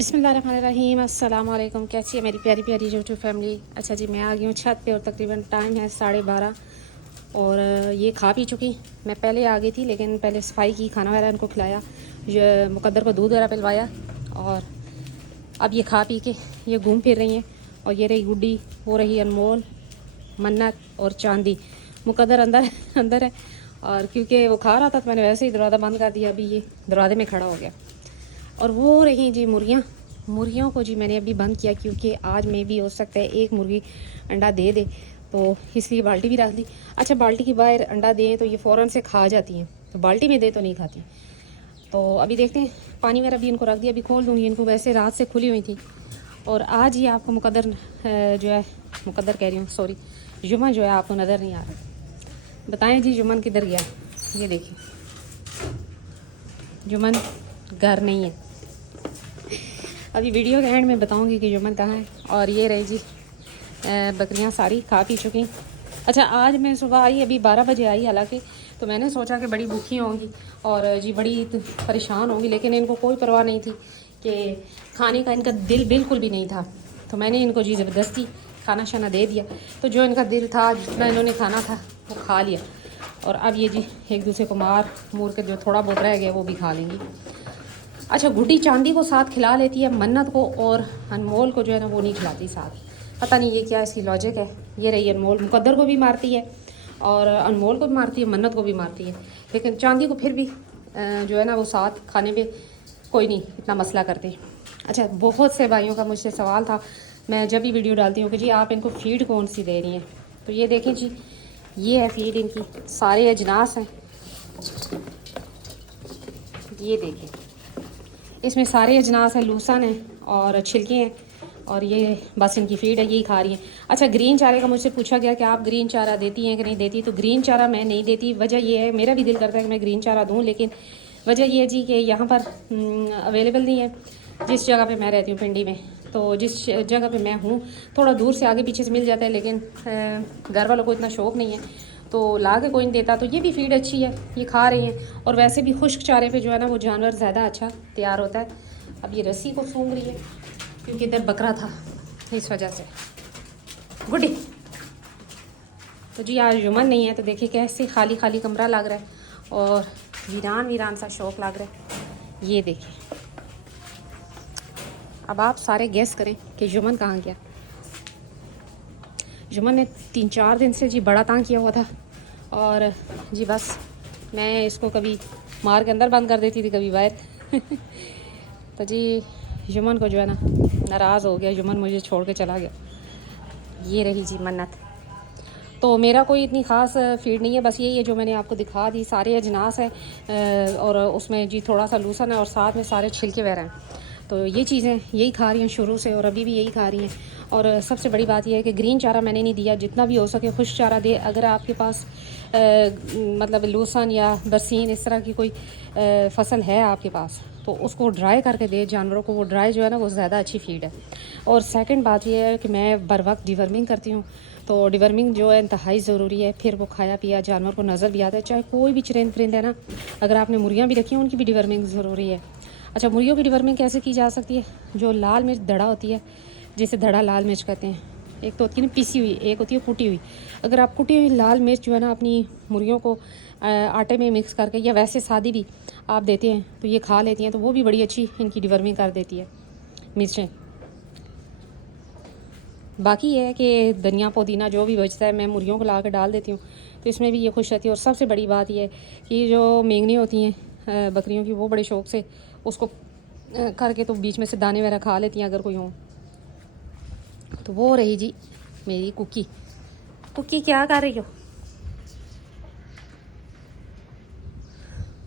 बिस्मिल्लाहिर्रहमानिर्रहीम। अस्सलाम वालेकुम। कैसी है मेरी प्यारी प्यारी यूट्यूब फैमिली। अच्छा जी, मैं आ गई हूँ छत पे और तकरीबन टाइम है 12:30 और ये खा पी चुकी। मैं पहले आ गई थी लेकिन पहले सफाई की, खाना वगैरह इनको खिलाया, ये मुकद्दर को दूध वगैरह पिलवाया और अब ये खा पी के ये घूम फिर रही हैं। और ये रही गुड्डी, वो रही अनमोल, मन्नत और चांदी। मुकद्दर अंदर अंदर है और क्योंकि वो खा रहा था तो मैंने वैसे ही दरवाज़ा बंद कर दिया। अभी ये दरवाजे में खड़ा हो गया। और वो रही जी मुर्गियाँ। मुर्गियों को जी मैंने अभी बंद किया क्योंकि आज में भी हो सकता है एक मुर्गी अंडा दे दे, तो इसलिए बाल्टी भी रख दी। अच्छा, बाल्टी के बाहर अंडा दें तो ये फ़ौरन से खा जाती हैं, तो बाल्टी में दे तो नहीं खाती। तो अभी देखते हैं, पानी वगैरह भी इनको रख दिया, अभी खोल दूँगी इनको। वैसे रात से खुली हुई थी और आज ही आपको मुकद्दर जो है, मुकद्दर कह रही हूँ, सॉरी, जुम्मन जो है आपको नज़र नहीं आ रहा। बताएं जी जुम्मन किधर गया? ये देखिए, जुम्मन घर नहीं है। अभी वीडियो के एंड में बताऊंगी कि जुम्मन कहाँ है। और ये रही जी बकरियां सारी खा पी चुकी। अच्छा, आज मैं सुबह आई, अभी 12 बजे आई हालांकि, तो मैंने सोचा कि बड़ी भूखी होंगी और जी बड़ी परेशान होंगी, लेकिन इनको कोई परवाह नहीं थी कि खाने का इनका दिल बिल्कुल भी नहीं था। तो मैंने इनको जी ज़बरदस्ती खाना शाना दे दिया, तो जो इनका दिल था, जितना इन्होंने खाना था वो खा लिया। और अब ये जी एक दूसरे को मार मूर के जो थोड़ा बहुत रह गया वो भी खा लेंगी। अच्छा, गुड्डी चांदी को साथ खिला लेती है, मन्नत को और अनमोल को जो है ना वो नहीं खिलाती साथ। पता नहीं ये क्या इसकी लॉजिक है। ये रही अनमोल, मुकद्दर को भी मारती है और अनमोल को भी मारती है, मन्नत को भी मारती है, लेकिन चांदी को फिर भी जो है ना वो साथ खाने में कोई नहीं इतना मसला करते। अच्छा, बहुत से भाइयों का मुझसे सवाल था, मैं जब भी वीडियो डालती हूँ कि जी आप इनको फ़ीड कौन सी दे रही हैं, तो ये देखें जी, ये है फ़ीड इनकी, सारे अजनास हैं, ये देखें, इसमें सारे अजनास हैं, लूसन है और छिलके हैं, और ये बस इनकी फ़ीड है, यही खा रही हैं। अच्छा, ग्रीन चारे का मुझसे पूछा गया कि आप ग्रीन चारा देती हैं कि नहीं देती, तो ग्रीन चारा मैं नहीं देती। वजह ये है, मेरा भी दिल करता है कि मैं ग्रीन चारा दूँ, लेकिन वजह ये है जी कि यहाँ पर अवेलेबल नहीं है जिस जगह पे मैं रहती हूँ, पिंडी में। तो जिस जगह पे मैं हूँ थोड़ा दूर से आगे पीछे से मिल जाता है, लेकिन घर वालों को इतना शौक़ नहीं है तो ला के कोई नहीं देता। तो ये भी फ़ीड अच्छी है, ये खा रही हैं। और वैसे भी खुश्क चारे पे जो है ना वो जानवर ज़्यादा अच्छा तैयार होता है। अब ये रस्सी को सूंघ रही है क्योंकि इधर बकरा था, इस वजह से। गुड्डी, तो जी आज जुम्मन नहीं है, तो देखिए कैसे खाली खाली कमरा लग रहा है और वीरान वीरान सा शौक लग रहा है। ये देखिए, अब आप सारे गेस करें कि जुम्मन कहाँ गया। जुम्मन ने 3-4 दिन से जी बड़ा तंग किया हुआ था और जी बस मैं इसको कभी मार के अंदर बंद कर देती थी, कभी बाहर। तो जी जुम्मन को जो है ना नाराज़ हो गया, जुम्मन मुझे छोड़ के चला गया। ये रही जी मन्नत। तो मेरा कोई इतनी ख़ास फ़ीड नहीं है, बस यही है जो मैंने आपको दिखा दी। सारे अजनास हैं और उसमें जी थोड़ा सा लूसन है और साथ में सारे छिलके वगैरह हैं। तो ये चीज़ें यही खा रही हैं शुरू से और अभी भी यही खा रही हैं। और सबसे बड़ी बात यह है कि ग्रीन चारा मैंने नहीं दिया, जितना भी हो सके खुश्क चारा दे। अगर आपके पास मतलब लूसन या बरसीन इस तरह की कोई फसल है आपके पास, तो उसको ड्राई करके दे जानवरों को। वो ड्राई जो है ना वो ज़्यादा अच्छी फ़ीड है। और सेकंड बात यह है कि मैं बर वक्त डिवर्मिंग करती हूँ, तो डिवर्मिंग जो है इंतहाई ज़रूरी है। फिर वो खाया पिया जानवर को नज़र भी आता है, चाहे कोई भी चरिंद परिंद है ना। अगर आपने मुर्गियाँ भी रखी हैं उनकी भी डिवर्मिंग ज़रूरी है। अच्छा, मुर्गियों की डिवर्मिंग कैसे की जा सकती है? जो लाल मिर्च धड़ा होती है, जिसे धड़ा लाल मिर्च कहते हैं, एक तो होती है ना पिसी हुई, एक होती है कुटी हुई। अगर आप कुटी हुई लाल मिर्च जो है ना अपनी मुर्गियों को आटे में मिक्स करके या वैसे सादी भी आप देते हैं तो ये खा लेती हैं, तो वो भी बड़ी अच्छी इनकी डिवर्मिंग कर देती है मिर्चें। बाकी ये है कि धनिया पुदीना जो भी बचता है मैं मुर्गियों को ला के डाल देती हूँ, तो इसमें भी ये खुश रहती है। और सबसे बड़ी बात ये है कि जो मेंगनी होती हैं बकरियों की, वो बड़े शौक़ से उसको करके तो बीच में से दाने वगैरह खा लेती हैं अगर कोई हो। तो वो रही जी मेरी कुकी। कुकी क्या कर रही हो?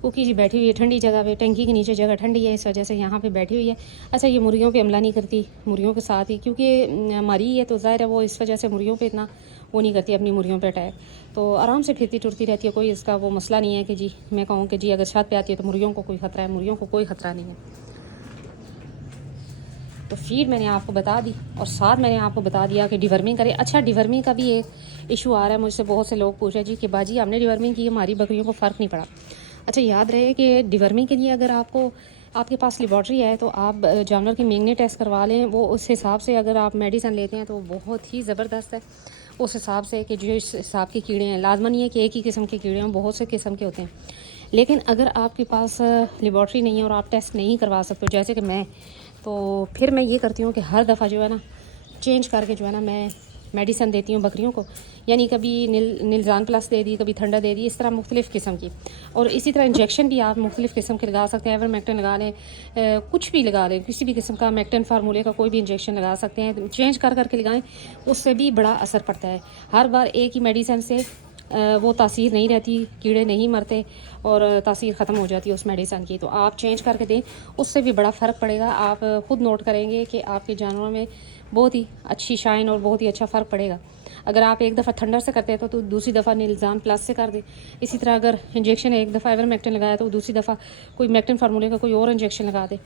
कुकी जी बैठी हुई है ठंडी जगह पे, टंकी के नीचे जगह ठंडी है, इस वजह से यहाँ पे बैठी हुई है। अच्छा, ये मुर्गियों पे हमला नहीं करती, मुर्गियों के साथ ही, क्योंकि मरी है तो ज़ाहिर है वो इस वजह से मुर्गियों पे इतना वो नहीं करती अपनी मुर्गियों पे अटैक। तो आराम से फिरती टुरती रहती है, कोई इसका वो मसला नहीं है कि जी मैं कहूँ कि जी अगर छत पे आती है तो मुर्गियों को कोई ख़तरा है। मुर्गियों को कोई ख़तरा नहीं है। तो फ़ीड मैंने आपको बता दी और साथ मैंने आपको बता दिया कि डिवर्मिंग करें। अच्छा, डिवर्मिंग का भी एक इशू आ रहा है, मुझसे बहुत से लोग पूछ रहे हैं जी कि बाजी हमने डिवर्मिंग की, हमारी बकरियों को फ़र्क नहीं पड़ा। अच्छा, याद रहे कि डिवर्मिंग के लिए अगर आपको आपके पास लेबॉर्ट्री है तो आप जानवर की मेंगनी टेस्ट करवा लें। वो उस हिसाब से अगर आप मेडिसिन लेते हैं तो बहुत ही ज़बरदस्त है उस हिसाब से कि जो इस हिसाब के कीड़े हैं। लाजमा नहीं है कि एक ही किस्म के कीड़े हों, बहुत से किस्म के होते हैं। लेकिन अगर आपके पास लेबॉर्ट्री नहीं है और आप टेस्ट नहीं करवा सकते जैसे कि मैं, तो फिर मैं ये करती हूँ कि हर दफ़ा जो है ना चेंज करके जो है ना मैं मेडिसिन देती हूँ बकरियों को। यानी कभी निलजान प्लस दे दी, कभी ठंडा दे दी, इस तरह मुख्तलिफ़ किस्म की। और इसी तरह इंजेक्शन भी आप मुख्तलिफ़ किस्म के लगा सकते हैं। एवरमेक्टिन लगा लें, कुछ भी लगा लें, किसी भी किस्म का मैक्टिन फार्मूले का कोई भी इंजेक्शन लगा सकते हैं। चेंज कर करके लगाएं, उससे भी बड़ा असर पड़ता है। हर बार एक ही मेडिसिन से वो तासीर नहीं रहती, कीड़े नहीं मरते और तासीर ख़त्म हो जाती है उस मेडिसिन की। तो आप चेंज करके दें, उससे भी बड़ा फ़र्क पड़ेगा। आप ख़ुद नोट करेंगे कि आपके जानवरों में बहुत ही अच्छी शाइन और बहुत ही अच्छा फ़र्क पड़ेगा। अगर आप एक दफ़ा थंडर से करते हैं तो दूसरी दफ़ा निलजान प्लस से कर दें। इसी तरह अगर इंजेक्शन एक दफ़ा एवरमेक्टिन लगाया तो दूसरी दफ़ा कोई मैक्टिन फार्मूले का कोई और इंजेक्शन लगा दें।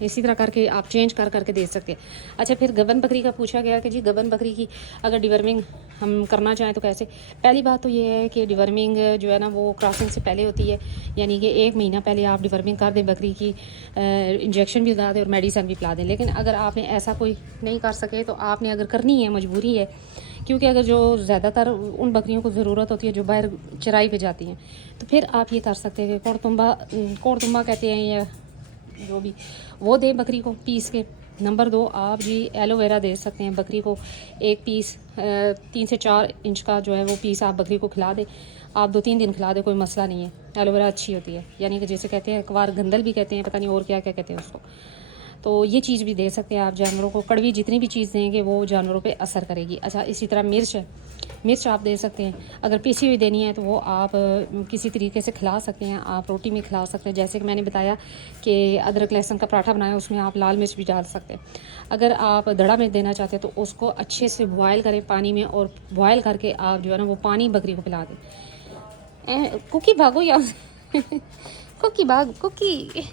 इसी तरह करके आप चेंज कर करके दे सकते हैं। अच्छा, फिर गबन बकरी का पूछा गया कि जी गबन बकरी की अगर डिवर्मिंग हम करना चाहें तो कैसे। पहली बात तो ये है कि डिवर्मिंग जो है ना वो क्रॉसिंग से पहले होती है, यानी कि 1 महीना पहले आप डिवर्मिंग कर दें बकरी की, इंजेक्शन भी लगा दें और मेडिसिन भी पिला दें। लेकिन अगर आपने ऐसा कोई नहीं कर सके तो आपने अगर करनी है, मजबूरी है, क्योंकि अगर जो ज़्यादातर उन बकरियों को ज़रूरत होती है जो बाहर चराई पे जाती हैं, तो फिर आप ये कर सकते हैं कि कोड़तुम्बा कहते हैं या जो भी, वो दें बकरी को पीस के। नंबर 2, आप जी एलोवेरा दे सकते हैं बकरी को। एक पीस 3 से 4 इंच का जो है वो पीस आप बकरी को खिला दें। आप 2-3 दिन खिला दें, कोई मसला नहीं है। एलोवेरा अच्छी होती है, यानी कि जैसे कहते हैं अखबार गंदल भी कहते हैं, पता नहीं और क्या क्या कहते हैं उसको। तो ये चीज़ भी दे सकते हैं आप जानवरों को। कड़वी जितनी भी चीज़ देंगे वो जानवरों पे असर करेगी। अच्छा, इसी तरह मिर्च है, मिर्च आप दे सकते हैं। अगर पीसी हुई देनी है तो वो आप किसी तरीके से खिला सकते हैं, आप रोटी में खिला सकते हैं। जैसे कि मैंने बताया कि अदरक लहसुन का पराठा बनाया, उसमें आप लाल मिर्च भी डाल सकते हैं। अगर आप दड़ा मिर्च देना चाहते हैं तो उसको अच्छे से बॉयल करें पानी में, और बॉयल करके आप जो है ना वो पानी बकरी को पिला दें। कुकी भागो या कुकी भाग, कुकी।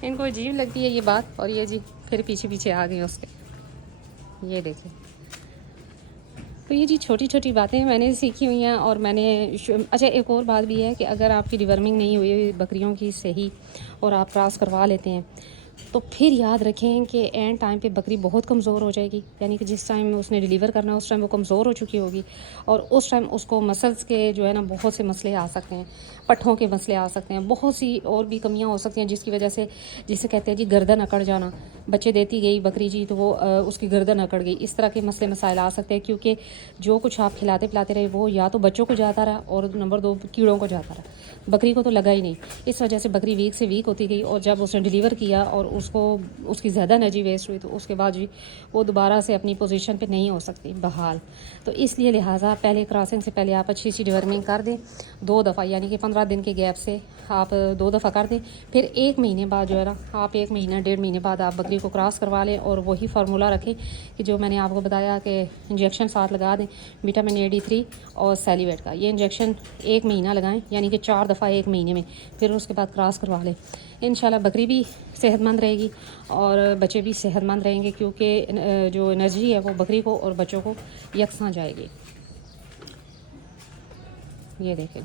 इनको अजीब लगती है ये बात, और ये जी फिर पीछे पीछे आ गई उसके, ये देखें। तो ये जी छोटी छोटी बातें मैंने सीखी हुई हैं। और मैंने अच्छा, एक और बात भी है कि अगर आपकी डिवर्मिंग नहीं हुई बकरियों की सही और आप क्रॉस करवा लेते हैं तो फिर याद रखें कि एंड टाइम पे बकरी बहुत कमज़ोर हो जाएगी। यानी कि जिस टाइम उसने डिलीवर करना है उस टाइम वो कमज़ोर हो चुकी होगी, और उस टाइम उसको मसल्स के जो है ना बहुत से मसले आ सकते हैं, पट्ठों के मसले आ सकते हैं, बहुत सी और भी कमियां हो सकती हैं, जिसकी वजह से, जिसे कहते हैं जी गर्दन अकड़ जाना। बच्चे देती गई बकरी जी तो वो उसकी गर्दन अकड़ गई, इस तरह के मसले मसाइल आ सकते हैं। क्योंकि जो कुछ आप खिलाते पिलाते रहे वो या तो बच्चों को जाता रहा, और नंबर 2 कीड़ों को जाता रहा, बकरी को तो लगा ही नहीं। इस वजह से बकरी वीक से वीक होती गई, और जब उसने डिलीवर किया और उसको उसकी ज़्यादा एनर्जी वेस्ट हुई तो उसके बाद जी वो दोबारा से अपनी पोजीशन पे नहीं हो सकती बहाल। तो इसलिए लिहाजा पहले क्रॉसिंग से पहले आप अच्छी सी डिवर्मिंग कर दें 2 दफ़ा, यानी कि 15 दिन के गैप से आप 2 दफ़ा कर दें। फिर 1 महीने बाद जो है ना, आप 1 महीना 1.5 महीने बाद आप बकरी को क्रॉस करवा लें, और वही फार्मूला रखें कि जो मैंने आपको बताया कि इंजेक्शन साथ लगा दें विटामिन A-D3 और सेलिवेट का। ये इंजेक्शन 1 महीना लगाएं, यानी कि 4 दफ़ा 1 महीने में, फिर उसके बाद क्रॉस करवा लें। इंशाल्लाह बकरी भी सेहतमंद रहेगी और बच्चे भी सेहतमंद रहेंगे, क्योंकि जो एनर्जी है वो बकरी को और बच्चों को यकसां जाएगी। ये देखें।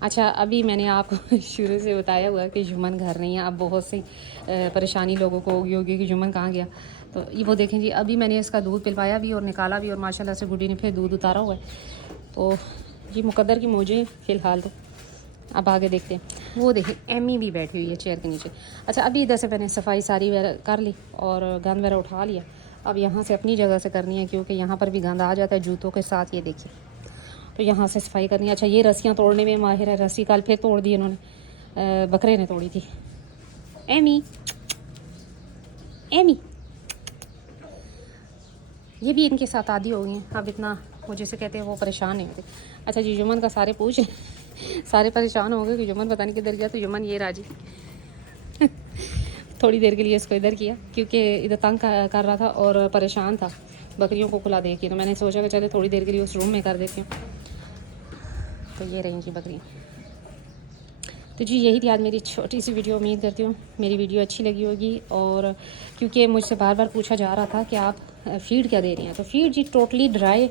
अच्छा, अभी मैंने आपको शुरू से बताया हुआ कि जुम्मन घर नहीं है। अब बहुत सी परेशानी लोगों को होगी कि जुम्मन कहाँ गया। तो ये वो देखें जी, अभी मैंने इसका दूध पिलवाया भी और निकाला भी, और माशाल्लाह से गुड्डी ने फिर दूध उतारा हुआ है। तो जी मुकद्दर की मौजें फ़िलहाल तो। अब आगे देखते हैं। वो देखें एमी भी बैठी हुई है चेयर के नीचे। अच्छा, अभी इधर से मैंने सफाई सारी कर ली और गंद वगैरह उठा लिया। अब यहाँ से अपनी जगह से करनी है, क्योंकि यहाँ पर भी गंद आ जाता है जूतों के साथ। ये देखिए, तो यहाँ से सफाई करनी है। अच्छा, ये रस्सियाँ तोड़ने में माहिर है। रस्सी कल फिर तोड़ दी इन्होंने, बकरे ने तोड़ी थी। एमी, एमी, ये भी इनके साथ आदी हो गई हैं। अब इतना वो जैसे कहते हैं वो परेशान नहीं होते। अच्छा जी, जुम्मन का सारे पूछ सारे परेशान हो गए कि जुम्मन पता नहीं किधर गया। तो जुम्मन ये राजी थोड़ी देर के लिए इसको इधर किया, क्योंकि इधर तंग कर रहा था और परेशान था बकरियों को खुला दे के। तो मैंने सोचा कि चले थोड़ी देर के लिए उस रूम में कर देती हूँ। तो ये रही जी बकरी। तो जी यही थी आज मेरी छोटी सी वीडियो। उम्मीद करती हूँ मेरी वीडियो अच्छी लगी होगी। और क्योंकि मुझसे बार बार पूछा जा रहा था कि आप फ़ीड क्या दे रही हैं, तो फ़ीड जी टोटली ड्राई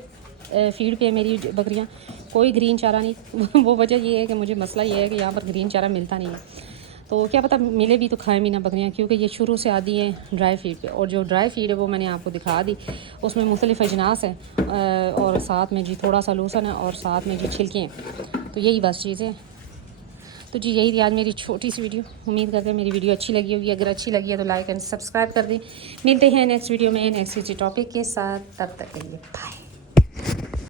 फीड पे है मेरी बकरियाँ, कोई ग्रीन चारा नहीं। वो वजह ये है कि मुझे मसला ये है कि यहाँ पर ग्रीन चारा मिलता नहीं है, तो क्या पता मिले भी तो खाएं भी ना बकरियाँ, क्योंकि ये शुरू से आदी हैं ड्राई फीड पे। और जो ड्राई फीड है वो मैंने आपको दिखा दी, उसमें मुख्तलिफ़ अजनास हैं और साथ में जी थोड़ा सा लूसन है और साथ में जी छिलके हैं, तो यही बस चीज़ें। तो जी यही थी आज मेरी छोटी सी वीडियो। उम्मीद करते हैं मेरी वीडियो अच्छी लगी होगी। अगर अच्छी लगी है तो लाइक एंड सब्सक्राइब कर दें। मिलते हैं नेक्स्ट वीडियो में नेक्स्ट किसी टॉपिक के साथ, तब तक के लिए बाय।